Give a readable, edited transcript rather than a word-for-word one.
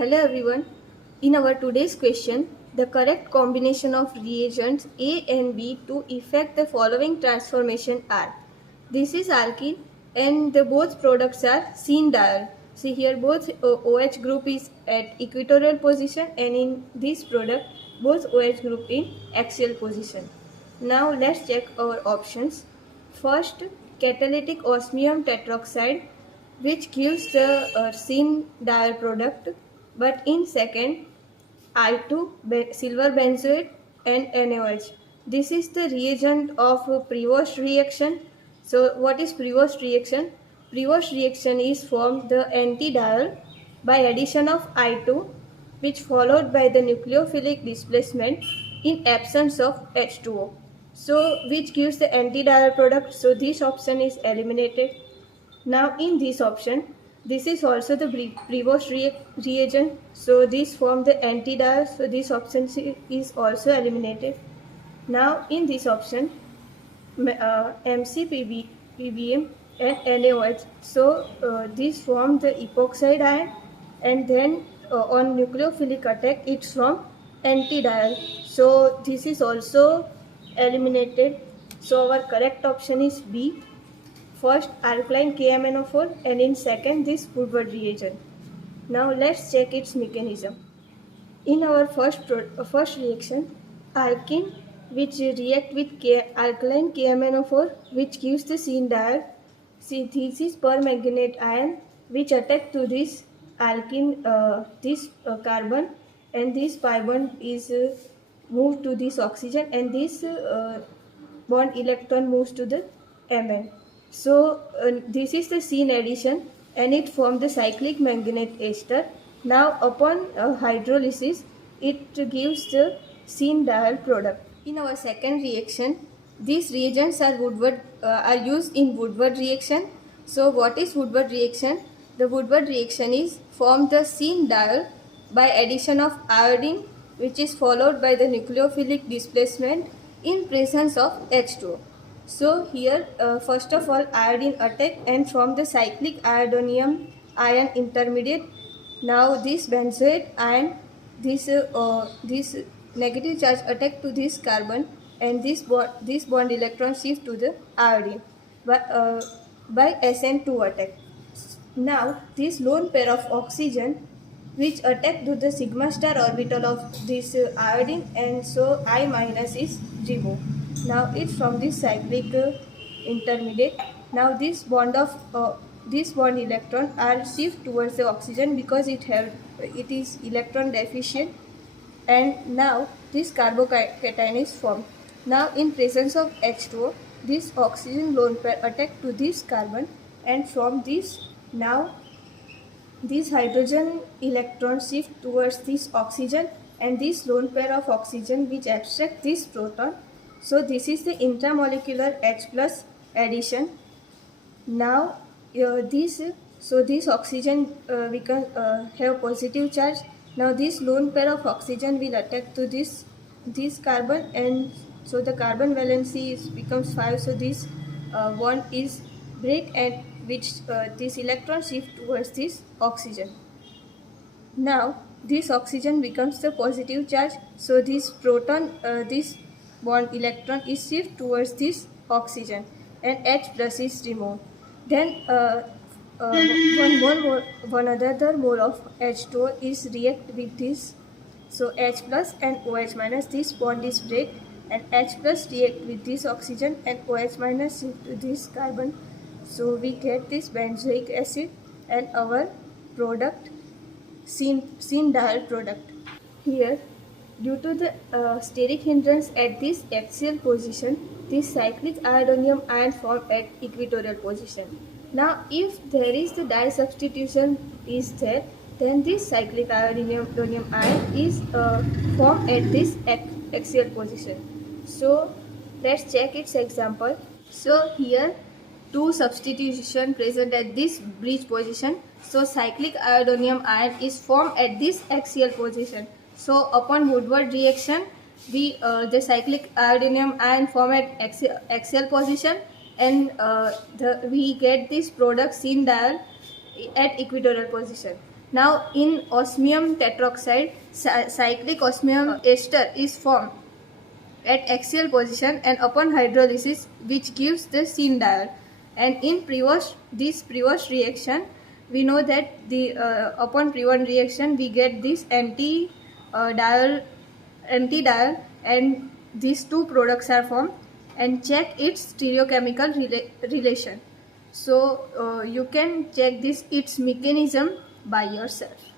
Hello everyone. In our today's question, the correct combination of reagents A and B to effect the following transformation are. This is alkene and the both products are syn diol. See here both OH group is at equatorial position and in this product both OH group in axial position. Now let's check our options. First, catalytic osmium tetroxide which gives the syn diol product, but in second I2 silver benzoate and NaOH. This is the reagent of Prevost reaction. So what is Prevost reaction? Prevost reaction is formed the antidiol by addition of I2 which followed by the nucleophilic displacement in absence of H2O. So which gives the antidiol product. So this option is eliminated. Now in this option, this is also the Prevost reagent. So this form the antidiol. So this option is also eliminated. Now in this option, MCPBM and NaOH. So this form the epoxide ion, and then on nucleophilic attack it's from antidiol. So this is also eliminated. So our correct option is B. First alkaline KMnO4 and in second this Woodward reagent. Now let's check its mechanism. In our first reaction, alkene which react with alkaline KMnO4 which gives the syn diol. See, this is permanganate ion which attack to this alkene, carbon, and this pi bond is moved to this oxygen and this bond electron moves to the Mn. So this is the syn addition and it forms the cyclic manganate ester. Now upon hydrolysis it gives the syn diol product. In our second reaction, these reagents are used in Woodward reaction. So what is Woodward reaction? The Woodward reaction is form the syn diol by addition of iodine which is followed by the nucleophilic displacement in presence of H2O. So here first of all iodine attack and from the cyclic iodonium ion intermediate. Now this benzoate ion, this negative charge attack to this carbon and this bond electron shift to the iodine by Sn2 attack. Now this lone pair of oxygen which attack to the sigma star orbital of this iodine and so I minus is removed. Now it's from this cyclic intermediate. Now this bond electron are shift towards the oxygen because it is electron deficient, and now this carbocation is formed. Now in presence of H2O, this oxygen lone pair attack to this carbon and from this now this hydrogen electron shift towards this oxygen and this lone pair of oxygen which abstract this proton. So this is the intramolecular H plus addition. Now this oxygen we can have positive charge. Now this lone pair of oxygen will attack to this carbon and so the carbon valency becomes 5. So this bond is break and which this electron shift towards this oxygen. Now this oxygen becomes the positive charge. So this proton this bond electron is shift towards this oxygen and H plus is removed. Then one other mole of H2O is react with this. So H plus and OH minus, this bond is break and H plus react with this oxygen and OH minus shift to this carbon. So we get this benzoic acid and our product syn diol product. Here, due to the steric hindrance at this axial position, this cyclic iodonium ion form at equatorial position. Now, if there is the dye substitution is there, then this cyclic iodonium ion is formed at this axial position. So, let's check its example. So, here two substitution present at this bridge position. So, cyclic iodonium ion is formed at this axial position. So upon Woodward reaction, the cyclic iodinium ion form at axial position, and we get this product syn diol at equatorial position. Now in osmium tetroxide, cyclic osmium ester is formed at axial position and upon hydrolysis, which gives the syn diol. And in this Prevost reaction, we know that the upon Prevost reaction we get this diol, and these two products are formed, and check its stereochemical relation. So you can check its mechanism by yourself.